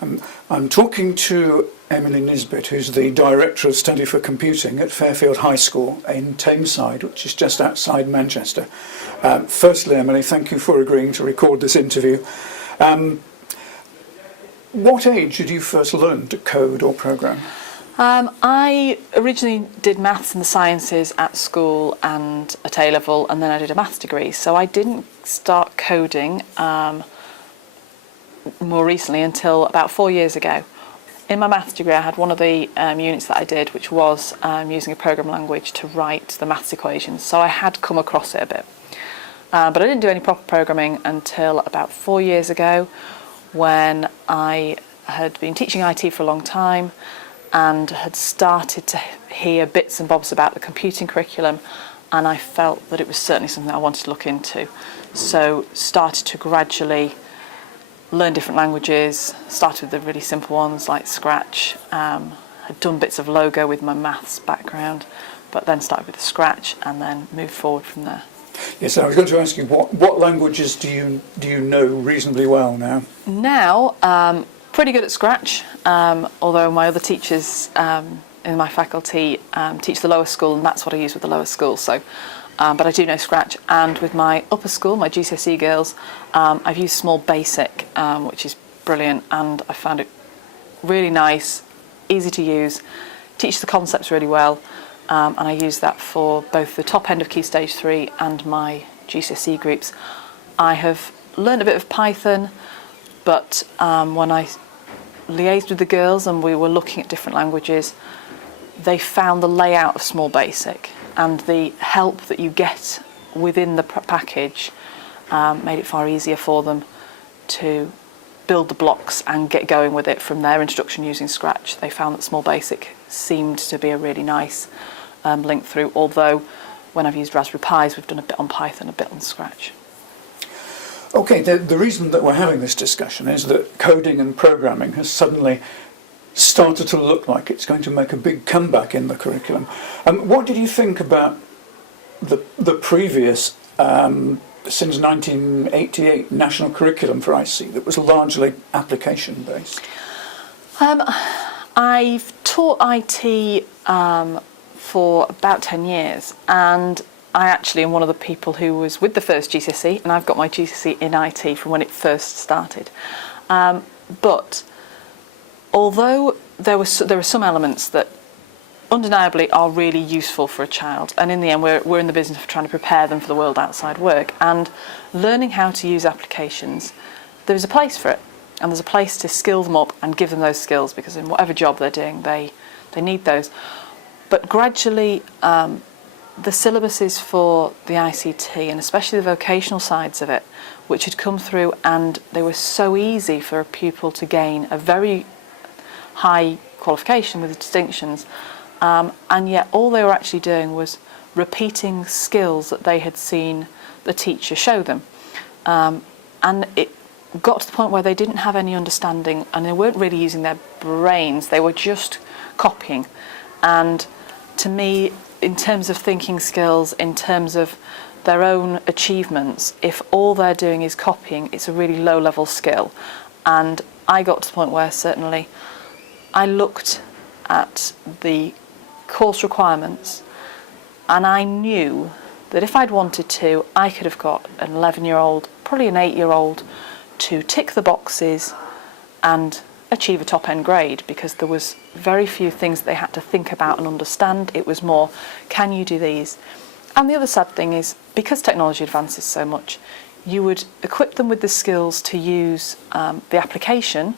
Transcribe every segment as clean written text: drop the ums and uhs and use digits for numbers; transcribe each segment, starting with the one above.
I'm talking to Emily Nisbet, who's the Director of Study for Computing at Fairfield High School in Tameside, which is just outside Manchester. Firstly, Emily, thank you for agreeing to record this interview. What age did you first learn to code or program? I originally did maths and the sciences at school and at A-level, and then I did a maths degree. So I didn't start coding more recently until about 4 years ago. In my maths degree, I had one of the units that I did, which was using a programming language to write the maths equations. So I had come across it a bit. But I didn't do any proper programming until about 4 years ago, when I had been teaching IT for a long time and had started to hear bits and bobs about the computing curriculum, and I felt that it was certainly something I wanted to look into. So started to gradually learn different languages, started with the really simple ones like Scratch, had done bits of Logo with my maths background, but then started with Scratch and then moved forward from there. Yes, I was going to ask you, what languages do you know reasonably well now? Now, pretty good at Scratch, although my other teachers in my faculty teach the lower school, and that's what I use with the lower school. So, but I do know Scratch, and with my upper school, my GCSE girls, I've used Small Basic, which is brilliant, and I found it really nice, easy to use, teaches the concepts really well. And I use that for both the top end of Key Stage 3 and my GCSE groups. I have learned a bit of Python, but when I liaised with the girls and we were looking at different languages, they found the layout of Small Basic and the help that you get within the package made it far easier for them to build the blocks and get going with it from their instruction using Scratch. They found that Small Basic seemed to be a really nice link through, although when I've used Raspberry Pis, we've done a bit on Python, a bit on Scratch. Okay, the reason that we're having this discussion is that coding and programming has suddenly started to look like it's going to make a big comeback in the curriculum. What did you think about the previous, since 1988, national curriculum for IC that was largely application-based? I've taught IT for about 10 years, and I actually am one of the people who was with the first GCSE, and I've got my GCSE in IT from when it first started. But although there are some elements that undeniably are really useful for a child, and in the end we're in the business of trying to prepare them for the world outside work, and learning how to use applications, there's a place for it, and there's a place to skill them up and give them those skills, because in whatever job they're doing they need those. But gradually the syllabuses for the ICT, and especially the vocational sides of it, which had come through, and they were so easy for a pupil to gain a very high qualification with the distinctions, and yet all they were actually doing was repeating skills that they had seen the teacher show them, and it got to the point where they didn't have any understanding and they weren't really using their brains, they were just copying. And to me, in terms of thinking skills, in terms of their own achievements, if all they're doing is copying, it's a really low-level skill. And I got to the point where certainly I looked at the course requirements and I knew that if I'd wanted to, I could have got an 11-year-old, probably an 8-year-old, to tick the boxes and achieve a top-end grade, because there was very few things that they had to think about and understand. It was more, can you do these? And the other sad thing is, because technology advances so much, you would equip them with the skills to use the application,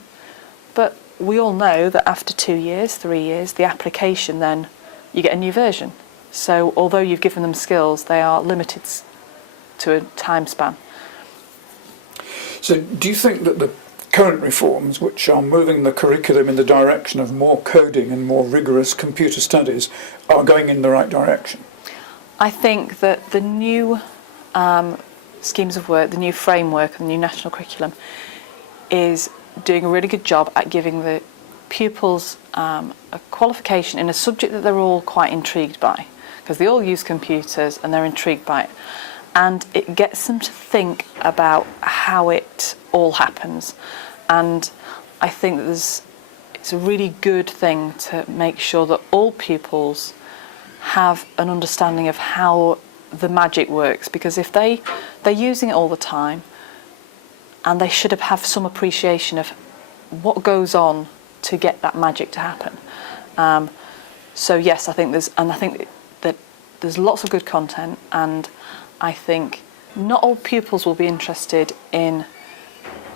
but we all know that after 2 years, 3 years, the application, then you get a new version. So although you've given them skills, they are limited to a time span. So do you think that the current reforms, which are moving the curriculum in the direction of more coding and more rigorous computer studies, are going in the right direction? I think that the new schemes of work, the new framework, and the new national curriculum is doing a really good job at giving the pupils a qualification in a subject that they're all quite intrigued by, because they all use computers and they're intrigued by it. And it gets them to think about how it all happens. And I think that it's a really good thing to make sure that all pupils have an understanding of how the magic works, because if they're using it all the time, and they should have some appreciation of what goes on to get that magic to happen. So yes, I think that there's lots of good content, and I think not all pupils will be interested in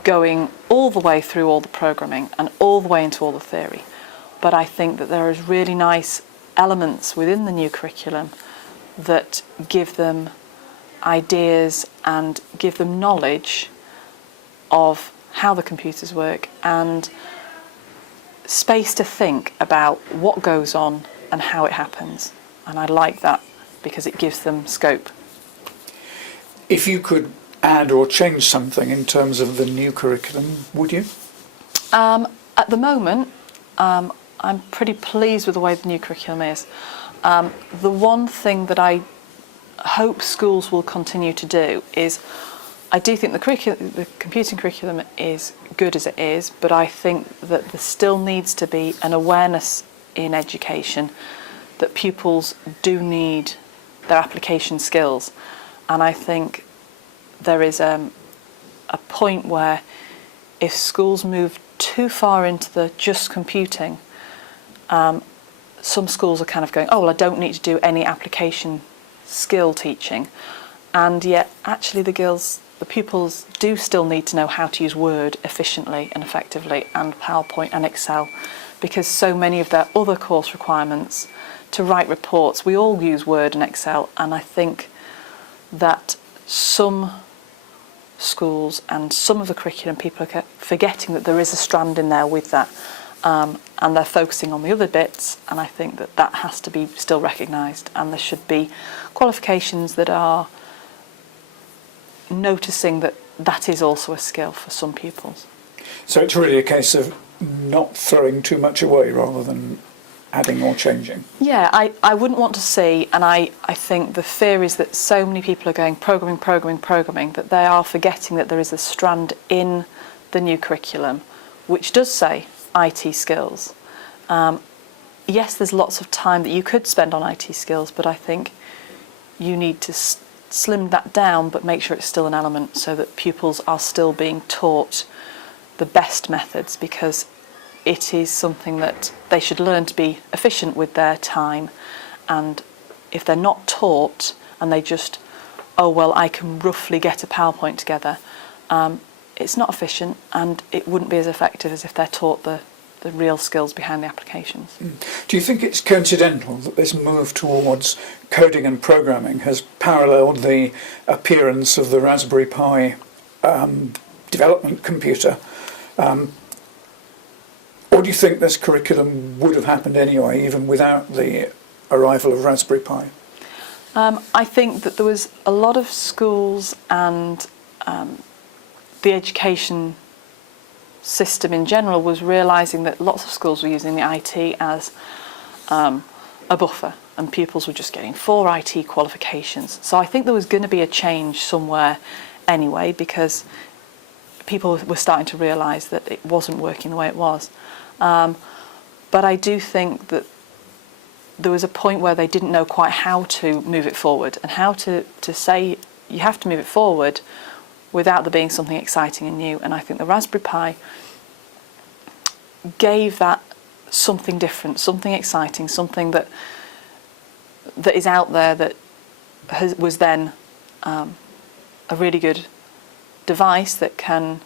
going all the way through all the programming and all the way into all the theory. But I think that there is really nice elements within the new curriculum that give them ideas and give them knowledge of how the computers work and space to think about what goes on and how it happens. And I like that because it gives them scope. If you could add or change something in terms of the new curriculum, would you? At the moment, I'm pretty pleased with the way the new curriculum is. The one thing that I hope schools will continue to do is, I do think the computing curriculum is good as it is, but I think that there still needs to be an awareness in education that pupils do need their application skills. And I think there is a point where if schools move too far into the just computing, some schools are kind of going, oh, well, I don't need to do any application skill teaching. And yet, actually, the pupils do still need to know how to use Word efficiently and effectively, and PowerPoint and Excel, because so many of their other course requirements to write reports, we all use Word and Excel. And I think that some schools and some of the curriculum, people are forgetting that there is a strand in there with that, and they're focusing on the other bits, and I think that has to be still recognised, and there should be qualifications that are noticing that is also a skill for some pupils. So it's really a case of not throwing too much away rather than adding or changing. Yeah, I wouldn't want to see, and I think the fear is that so many people are going programming, that they are forgetting that there is a strand in the new curriculum which does say IT skills. Yes, there's lots of time that you could spend on IT skills, but I think you need to slim that down, but make sure it's still an element so that pupils are still being taught the best methods, because it is something that they should learn to be efficient with their time. And if they're not taught and they just, oh, well, I can roughly get a PowerPoint together, it's not efficient, and it wouldn't be as effective as if they're taught the real skills behind the applications. Do you think it's coincidental that this move towards coding and programming has paralleled the appearance of the Raspberry Pi development computer? Or do you think this curriculum would have happened anyway, even without the arrival of Raspberry Pi? I think that there was a lot of schools and the education system in general was realising that lots of schools were using the IT as a buffer, and pupils were just getting 4 IT qualifications. So I think there was going to be a change somewhere anyway, because people were starting to realise that it wasn't working the way it was. But I do think that there was a point where they didn't know quite how to move it forward, and how to say you have to move it forward without there being something exciting and new. And I think the Raspberry Pi gave that something different, something exciting, something that is out there, that was then a really good device that can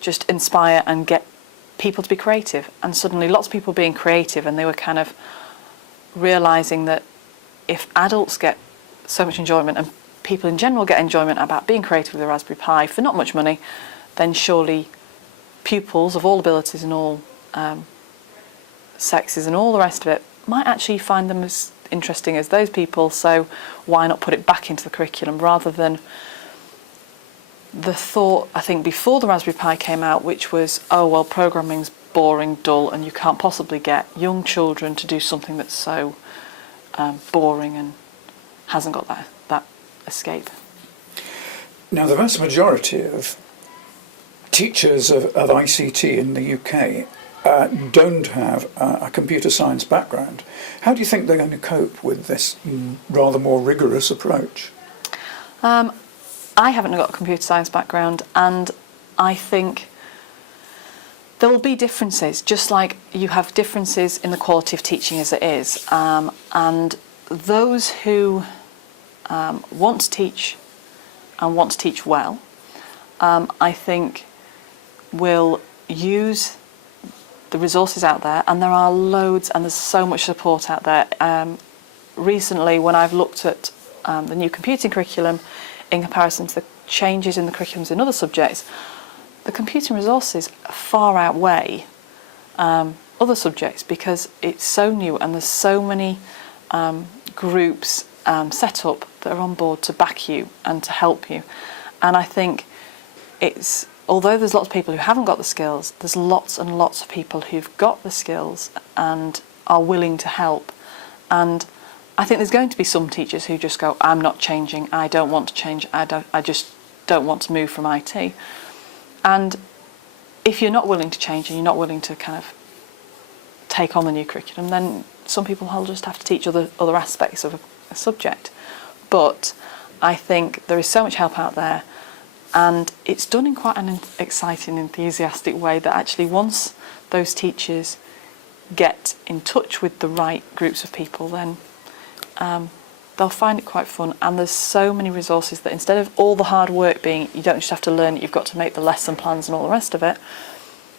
just inspire and get people to be creative. And suddenly lots of people being creative, and they were kind of realising that if adults get so much enjoyment, and people in general get enjoyment about being creative with a Raspberry Pi for not much money, then surely pupils of all abilities and all sexes and all the rest of it might actually find them as interesting as those people. So why not put it back into the curriculum, rather than the thought, I think, before the Raspberry Pi came out, which was, oh, well, programming's boring, dull, and you can't possibly get young children to do something that's so boring and hasn't got that escape. Now, the vast majority of teachers of ICT in the UK don't have a computer science background. How do you think they're going to cope with this rather more rigorous approach? I haven't got a computer science background, and I think there will be differences, just like you have differences in the quality of teaching as it is. And those who want to teach and want to teach well, I think will use the resources out there, and there are loads and there's so much support out there. Recently, when I've looked at the new computing curriculum in comparison to the changes in the curriculums in other subjects, the computing resources far outweigh other subjects because it's so new and there's so many groups set up that are on board to back you and to help you. And I think it's, although there's lots of people who haven't got the skills, there's lots and lots of people who've got the skills and are willing to help. And I think there's going to be some teachers who just go, I'm not changing, I don't want to change, I just don't want to move from IT. And if you're not willing to change and you're not willing to kind of take on the new curriculum, then some people will just have to teach other aspects of a subject. But I think there is so much help out there, and it's done in quite an exciting, enthusiastic way that actually once those teachers get in touch with the right groups of people, then they'll find it quite fun. And there's so many resources that instead of all the hard work being, you don't just have to learn it, you've got to make the lesson plans and all the rest of it,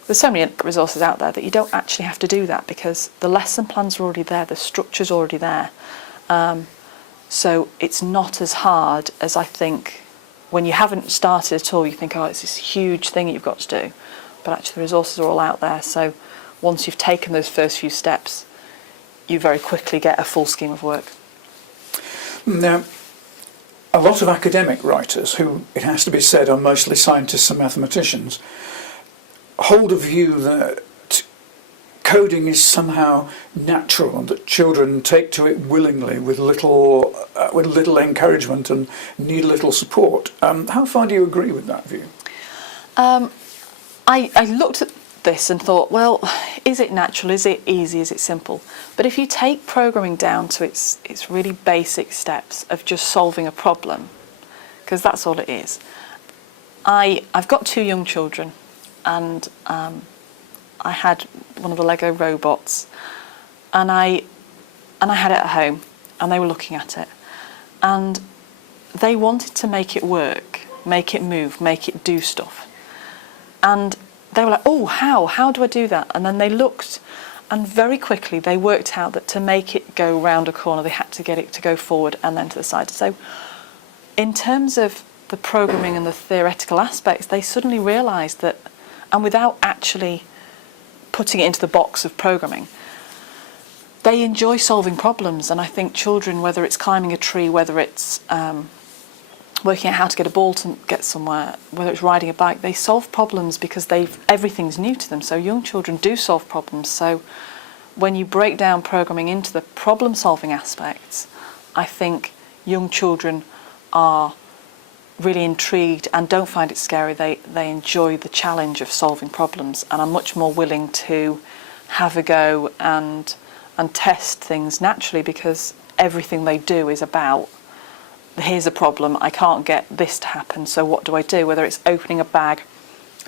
there's so many resources out there that you don't actually have to do that because the lesson plans are already there, the structure's already there. So it's not as hard as I think when you haven't started at all. You think, oh, it's this huge thing that you've got to do. But actually the resources are all out there. So once you've taken those first few steps, you very quickly get a full scheme of work. Now, a lot of academic writers, who, it has to be said, are mostly scientists and mathematicians, hold a view that coding is somehow natural and that children take to it willingly with little encouragement and need little support. How far do you agree with that view? I looked at this and thought, well, is it natural? Is it easy? Is it simple? But if you take programming down to its really basic steps of just solving a problem, because that's all it is. I've got 2 young children, and I had one of the Lego robots, and I had it at home, and they were looking at it, and they wanted to make it work, make it move, make it do stuff, and they were like, oh, how do I do that? And then they looked, and very quickly they worked out that to make it go round a corner, they had to get it to go forward and then to the side. So in terms of the programming and the theoretical aspects, they suddenly realised that, and without actually putting it into the box of programming, they enjoy solving problems. And I think children, whether it's climbing a tree, whether it's working out how to get a ball to get somewhere, whether it's riding a bike, they solve problems because everything's new to them. So young children do solve problems. So when you break down programming into the problem-solving aspects, I think young children are really intrigued and don't find it scary. They enjoy the challenge of solving problems and are much more willing to have a go and test things naturally, because everything they do is about, here's a problem, I can't get this to happen, so what do I do? Whether it's opening a bag,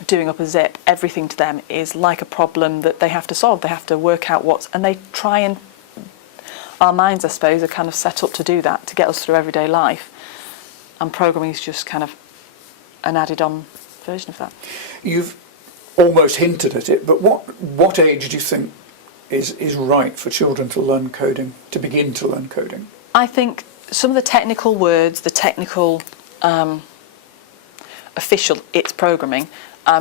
doing up a zip, everything to them is like a problem that they have to solve. They have to work out and they try, and our minds, I suppose, are kind of set up to do that, to get us through everyday life. And programming is just kind of an added on version of that. You've almost hinted at it, but what age do you think is right for children to learn coding, to begin to learn coding? I think some of the technical words, the technical official it's programming,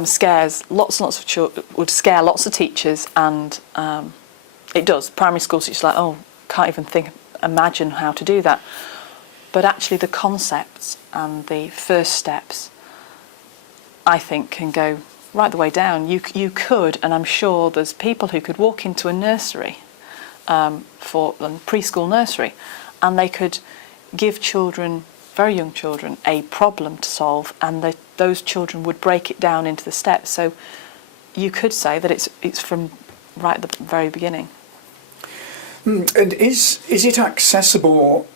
scares lots and lots of children, would scare lots of teachers, and it does. Primary school teachers are like, oh, can't even imagine how to do that. But actually the concepts and the first steps, I think, can go right the way down. You could, and I'm sure there's people who could walk into a nursery, preschool nursery, and they could give children very young children, a problem to solve, and those children would break it down into the steps. So you could say that it's from right at the very beginning. And is it accessible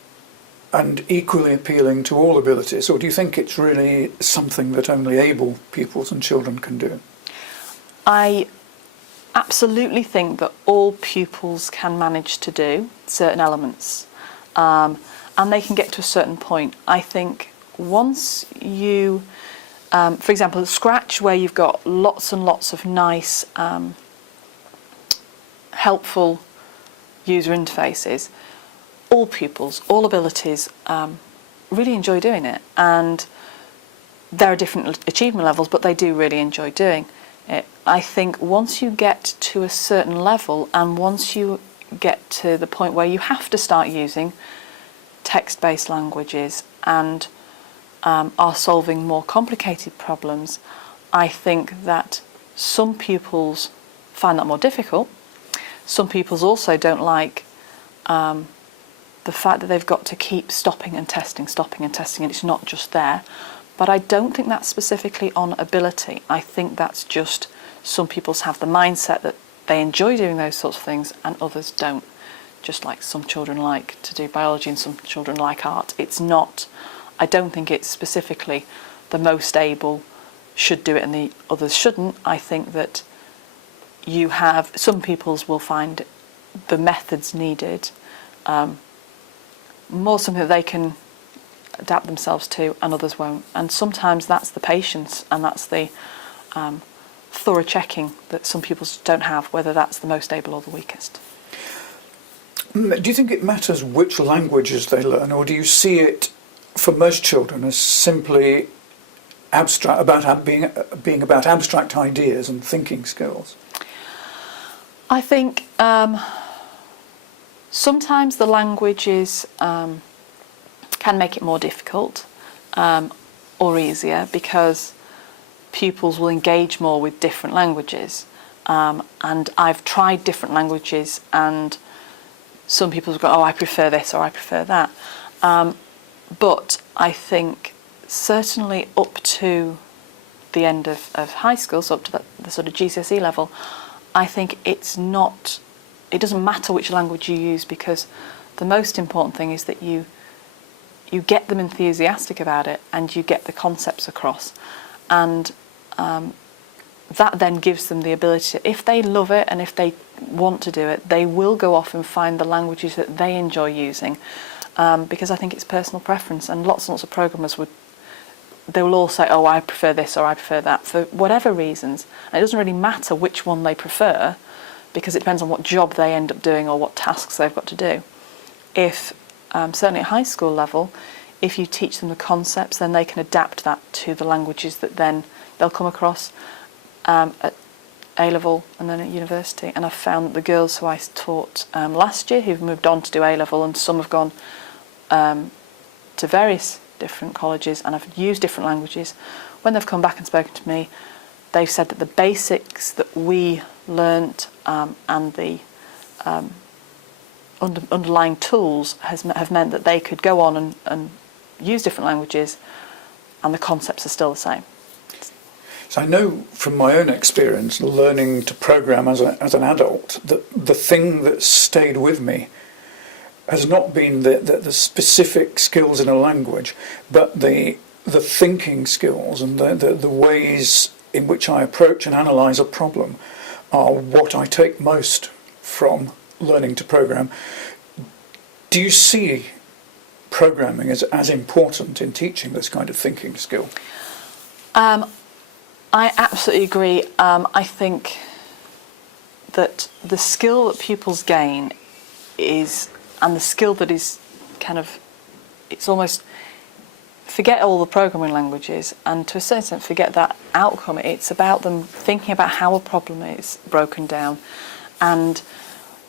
and equally appealing to all abilities, or do you think it's really something that only able pupils and children can do? I absolutely think that all pupils can manage to do certain elements, and they can get to a certain point. I think once you, for example, Scratch, where you've got lots and lots of nice, helpful user interfaces, all pupils, all abilities really enjoy doing it, and there are different achievement levels, but they do really enjoy doing it. I think once you get to a certain level, and once you get to the point where you have to start using text-based languages and are solving more complicated problems, I think that some pupils find that more difficult. Some pupils also don't like the fact that they've got to keep stopping and testing, and it's not just there. But I don't think that's specifically on ability. I think that's just some pupils have the mindset that they enjoy doing those sorts of things and others don't. Just like some children like to do biology and some children like art. It's not, I don't think it's specifically the most able should do it and the others shouldn't. I think that you have, some pupils will find the methods needed more something that they can adapt themselves to and others won't. And sometimes that's the patience and that's the thorough checking that some pupils don't have, whether that's the most able or the weakest. Do you think it matters which languages they learn, or do you see it for most children as simply abstract, about being about abstract ideas and thinking skills? I think sometimes the languages can make it more difficult or easier because pupils will engage more with different languages. And I've tried different languages and some people have gone, oh, I prefer this or I prefer that. But I think certainly up to the end of high school, so up to the sort of GCSE level, I think it doesn't matter which language you use, because the most important thing is that you get them enthusiastic about it and you get the concepts across. And that then gives them the ability to, if they love it and if they want to do it, they will go off and find the languages that they enjoy using, because I think it's personal preference, and lots and lots of programmers they will all say, oh, I prefer this or I prefer that for whatever reasons. And it doesn't really matter which one they prefer, because it depends on what job they end up doing or what tasks they've got to do. If certainly at high school level, if you teach them the concepts, then they can adapt that to the languages that then they'll come across at A-level and then at university. And I've found that the girls who I taught last year who've moved on to do A-level, and some have gone to various different colleges and have used different languages, when they've come back and spoken to me, they've said that the basics that we learnt and the underlying tools have meant that they could go on and use different languages and the concepts are still the same. So I know from my own experience learning to program as an adult that the thing that stayed with me has not been the specific skills in a language, but the thinking skills and the ways in which I approach and analyse a problem are what I take most from learning to program. Do you see programming as important in teaching this kind of thinking skill? I absolutely agree. I think that the skill that pupils gain and the skill that is kind of, it's almost, forget all the programming languages and to a certain extent forget that outcome. It's about them thinking about how a problem is broken down, and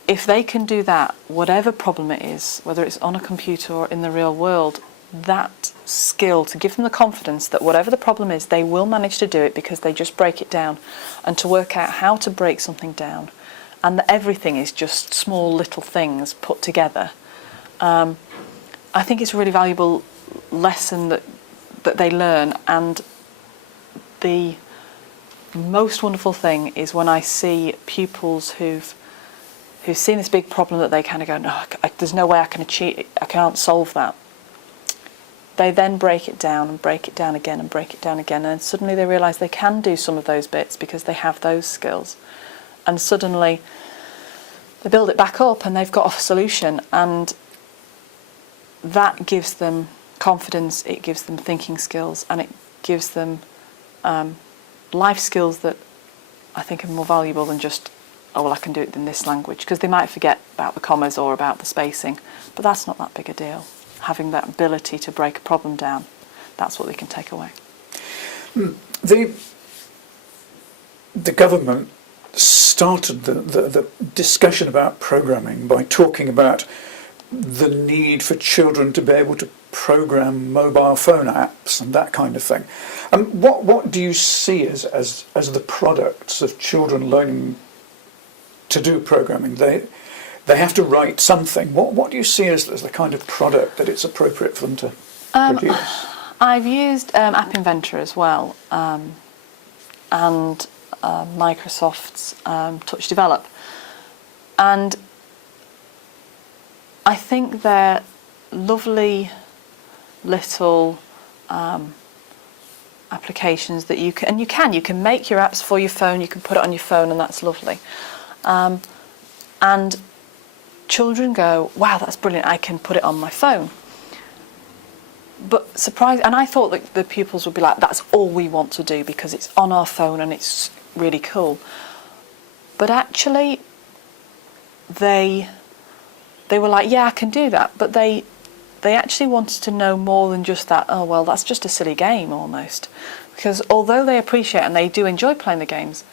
if they can do that, whatever problem it is, whether it's on a computer or in the real world, that skill to give them the confidence that whatever the problem is, they will manage to do it because they just break it down, and to work out how to break something down, and that everything is just small little things put together. I think it's really valuable lesson that they learn. And the most wonderful thing is when I see pupils who've seen this big problem that they kind of go, no, there's no way I can achieve it, I can't solve that. They then break it down and break it down again and break it down again, and suddenly they realise they can do some of those bits because they have those skills. And suddenly they build it back up and they've got a solution, and that gives them confidence, it gives them thinking skills, and it gives them life skills that I think are more valuable than just, oh, well, I can do it in this language, because they might forget about the commas or about the spacing, but that's not that big a deal. Having that ability to break a problem down, that's what they can take away. The government started the discussion about programming by talking about the need for children to be able to program mobile phone apps and that kind of thing. What do you see as the products of children learning to do programming? They have to write something. What do you see as the kind of product that it's appropriate for them to produce? I've used App Inventor as well, and Microsoft's Touch Develop. And I think they're lovely little applications that you can make your apps for your phone, you can put it on your phone, and that's lovely. And children go, wow, that's brilliant, I can put it on my phone. But and I thought that the pupils would be like, that's all we want to do because it's on our phone and it's really cool. But actually, they were like, yeah, I can do that. But they actually wanted to know more than just that, oh, well, that's just a silly game almost. Because although they appreciate and they do enjoy playing the games,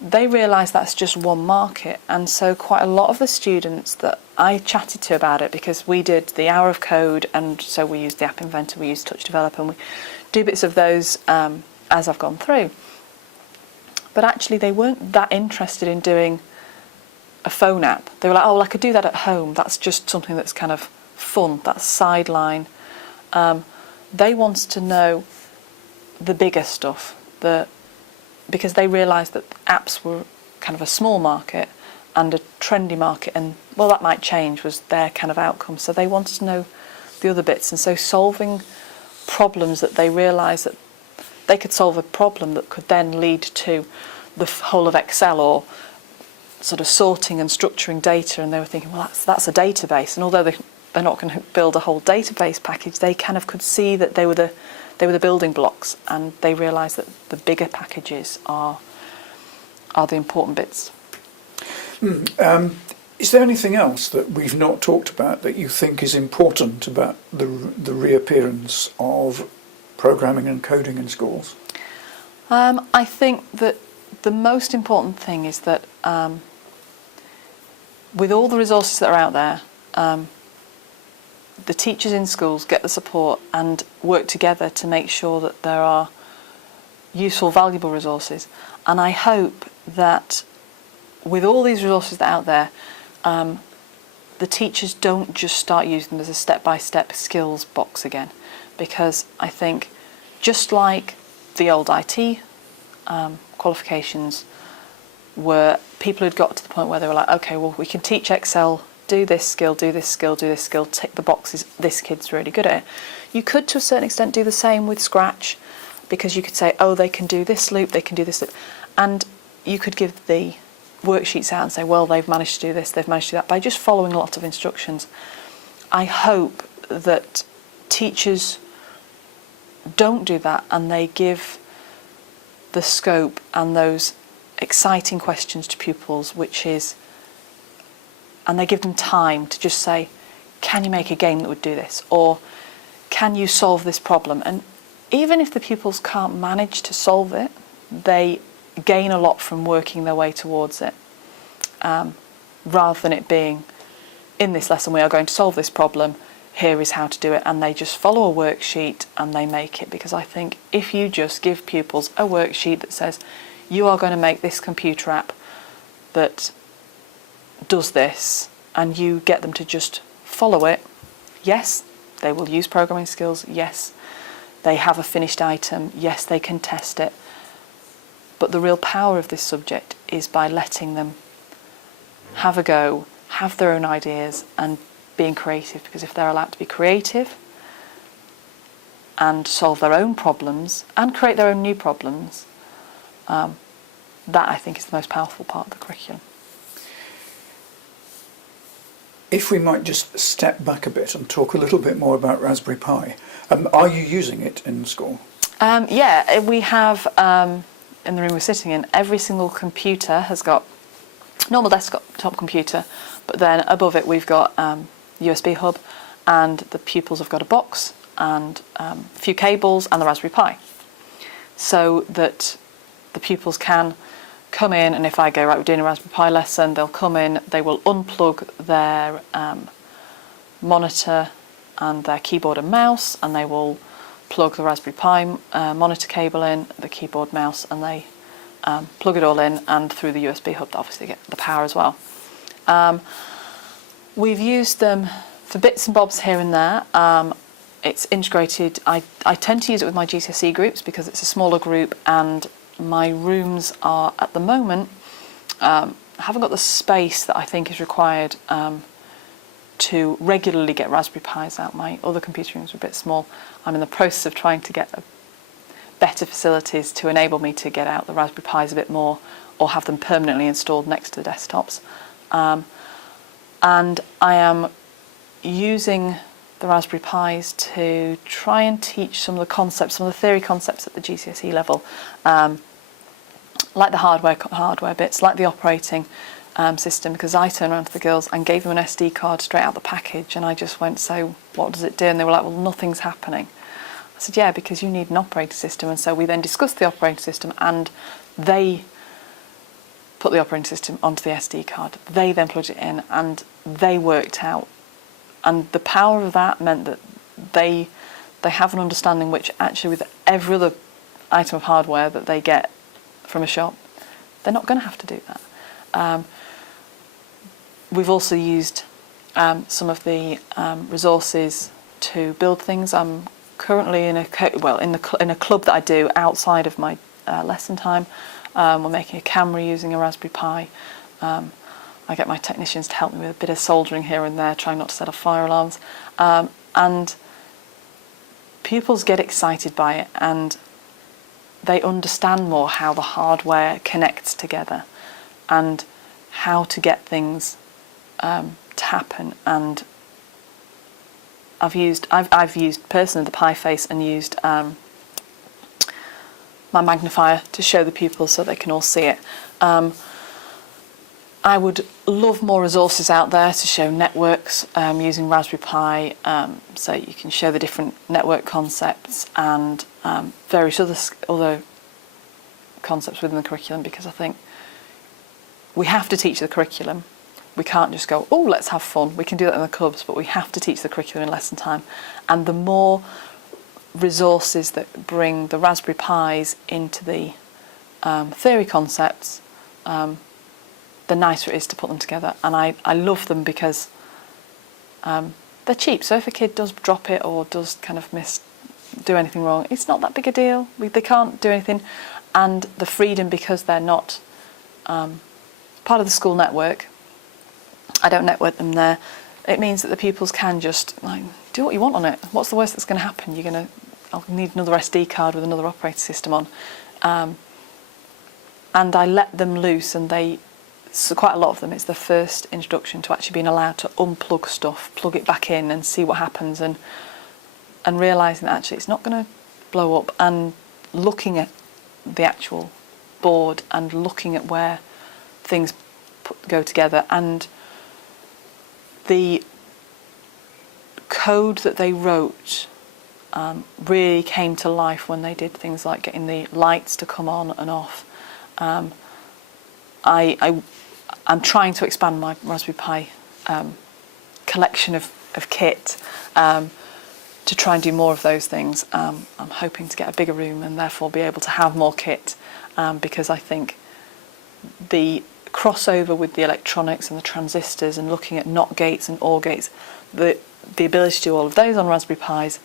they realise that's just one market. And so quite a lot of the students that I chatted to about it, because we did the hour of code, and so we used the App Inventor, we used Touch Develop, and we do bits of those as I've gone through. But actually they weren't that interested in doing a phone app. They were like, oh, well, I could do that at home. That's just something that's kind of fun, that's sideline. They wanted to know the bigger stuff, because they realised that apps were kind of a small market and a trendy market, and well, that might change, was their kind of outcome. So they wanted to know the other bits, and so solving problems that they realised that they could solve a problem that could then lead to the whole of Excel, or sort of sorting and structuring data, and they were thinking, well, that's a database, and although they're not going to build a whole database package, they kind of could see that they were the building blocks, and they realised that the bigger packages are the important bits. Is there anything else that we've not talked about that you think is important about the reappearance of programming and coding in schools? I think that the most important thing is that with all the resources that are out there, the teachers in schools get the support and work together to make sure that there are useful, valuable resources. And I hope that with all these resources that are out there, the teachers don't just start using them as a step-by-step skills box again. Because I think just like the old IT qualifications, where people had got to the point where they were like, okay, well, we can teach Excel, do this skill, do this skill, do this skill, tick the boxes, this kid's really good at it. You could, to a certain extent, do the same with Scratch, because you could say, oh, they can do this loop, they can do this loop. And you could give the worksheets out and say, well, they've managed to do this, they've managed to do that, by just following a lot of instructions. I hope that teachers don't do that, and they give the scope and those exciting questions to pupils, and they give them time to just say, can you make a game that would do this? Or can you solve this problem? And even if the pupils can't manage to solve it, they gain a lot from working their way towards it, rather than it being, in this lesson we are going to solve this problem, here is how to do it, and they just follow a worksheet and they make it. Because I think if you just give pupils a worksheet that says, you are going to make this computer app that does this, and you get them to just follow it, yes, they will use programming skills. Yes, they have a finished item. Yes, they can test it. But the real power of this subject is by letting them have a go, have their own ideas, and being creative. Because if they're allowed to be creative and solve their own problems and create their own new problems, that I think is the most powerful part of the curriculum. If we might just step back a bit and talk a little bit more about Raspberry Pi. Are you using it in school? Yeah, we have, in the room we're sitting in, every single computer has got normal desktop computer, but then above it we've got USB hub, and the pupils have got a box and a few cables and the Raspberry Pi, so that the pupils can come in, and if I go, right, we're doing a Raspberry Pi lesson, they'll come in, they will unplug their monitor and their keyboard and mouse, and they will plug the Raspberry Pi monitor cable in, the keyboard, mouse, and they plug it all in, and through the USB hub they obviously get the power as well. We've used them for bits and bobs here and there. It's integrated. I tend to use it with my GCSE groups because it's a smaller group, and my rooms are, at the moment, haven't got the space that I think is required to regularly get Raspberry Pis out. My other computer rooms are a bit small. I'm in the process of trying to get better facilities to enable me to get out the Raspberry Pis a bit more, or have them permanently installed next to the desktops. And I am using the Raspberry Pis to try and teach some of the concepts, some of the theory concepts at the GCSE level, like the hardware bits, like the operating system, because I turned around to the girls and gave them an SD card straight out the package, and I just went, so what does it do? And they were like, well, nothing's happening. I said, yeah, because you need an operating system. And so we then discussed the operating system, and they put the operating system onto the SD card. They then plugged it in, and they worked out. And the power of that meant that they have an understanding which actually with every other item of hardware that they get from a shop, they're not going to have to do that. We've also used some of the resources to build things. I'm currently in a club that I do outside of my lesson time. We're making a camera using a Raspberry Pi. I get my technicians to help me with a bit of soldering here and there, trying not to set off fire alarms. And pupils get excited by it, and they understand more how the hardware connects together and how to get things to happen. And I've used personally the Pi face and used my magnifier to show the pupils so they can all see it. I would love more resources out there to show networks using Raspberry Pi, so you can show the different network concepts and various other concepts within the curriculum, because I think we have to teach the curriculum. We can't just go, oh, let's have fun. We can do that in the clubs, but we have to teach the curriculum in lesson time. And the more resources that bring the Raspberry Pis into the theory concepts, the nicer it is to put them together. And I love them because they're cheap. So if a kid does drop it or does kind of do anything wrong, it's not that big a deal. They can't do anything. And the freedom, because they're not part of the school network, I don't network them there, it means that the pupils can just do what you want on it. What's the worst that's going to happen? I'll need another SD card with another operating system on. And I let them loose, and so quite a lot of them, it's the first introduction to actually being allowed to unplug stuff, plug it back in and see what happens, and realising that actually it's not going to blow up, and looking at the actual board and looking at where things go together. And the code that they wrote really came to life when they did things like getting the lights to come on and off. I'm trying to expand my Raspberry Pi collection of kit to try and do more of those things. I'm hoping to get a bigger room and therefore be able to have more kit, because I think the crossover with the electronics and the transistors and looking at NOT gates and OR gates, the the ability to do all of those on Raspberry Pis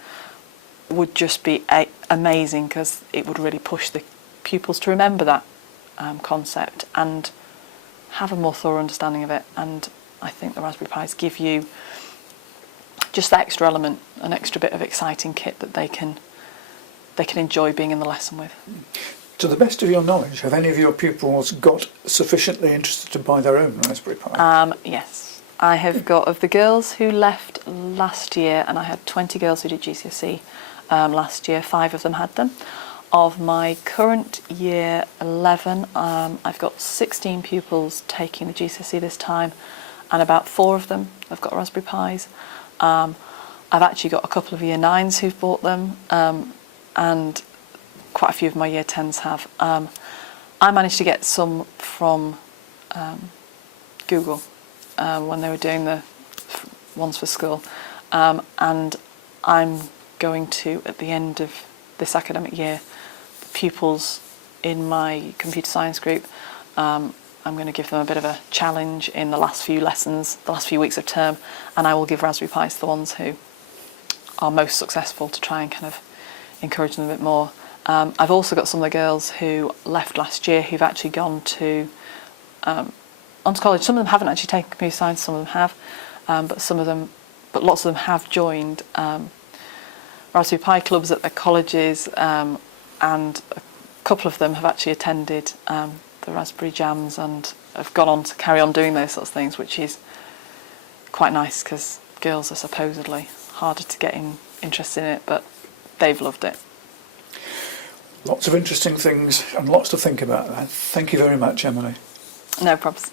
would just be amazing, because it would really push the pupils to remember that concept and have a more thorough understanding of it. And I think the Raspberry Pis give you just that extra element, an extra bit of exciting kit that they can enjoy being in the lesson with. To the best of your knowledge, have any of your pupils got sufficiently interested to buy their own Raspberry Pi? Yes. I have got, of the girls who left last year, and I had 20 girls who did GCSE last year, 5 of them had them. Of my current year 11, I've got 16 pupils taking the GCSE this time, and about 4 of them have got Raspberry Pis. I've actually got a couple of year 9s who've bought them, and quite a few of my year 10s have. I managed to get some from Google when they were doing the ones for school, and I'm going to, at the end of this academic year, pupils in my computer science group, I'm going to give them a bit of a challenge in the last few lessons, the last few weeks of term, and I will give Raspberry Pis to the ones who are most successful, to try and kind of encourage them a bit more. I've also got some of the girls who left last year who've actually gone to onto college. Some of them haven't actually taken computer science, some of them have, but lots of them have joined Raspberry Pi clubs at their colleges, and a couple of them have actually attended the Raspberry Jams and have gone on to carry on doing those sorts of things, which is quite nice, because girls are supposedly harder to get interested in it, but they've loved it. Lots of interesting things and lots to think about there. Thank you very much, Emily. No problems.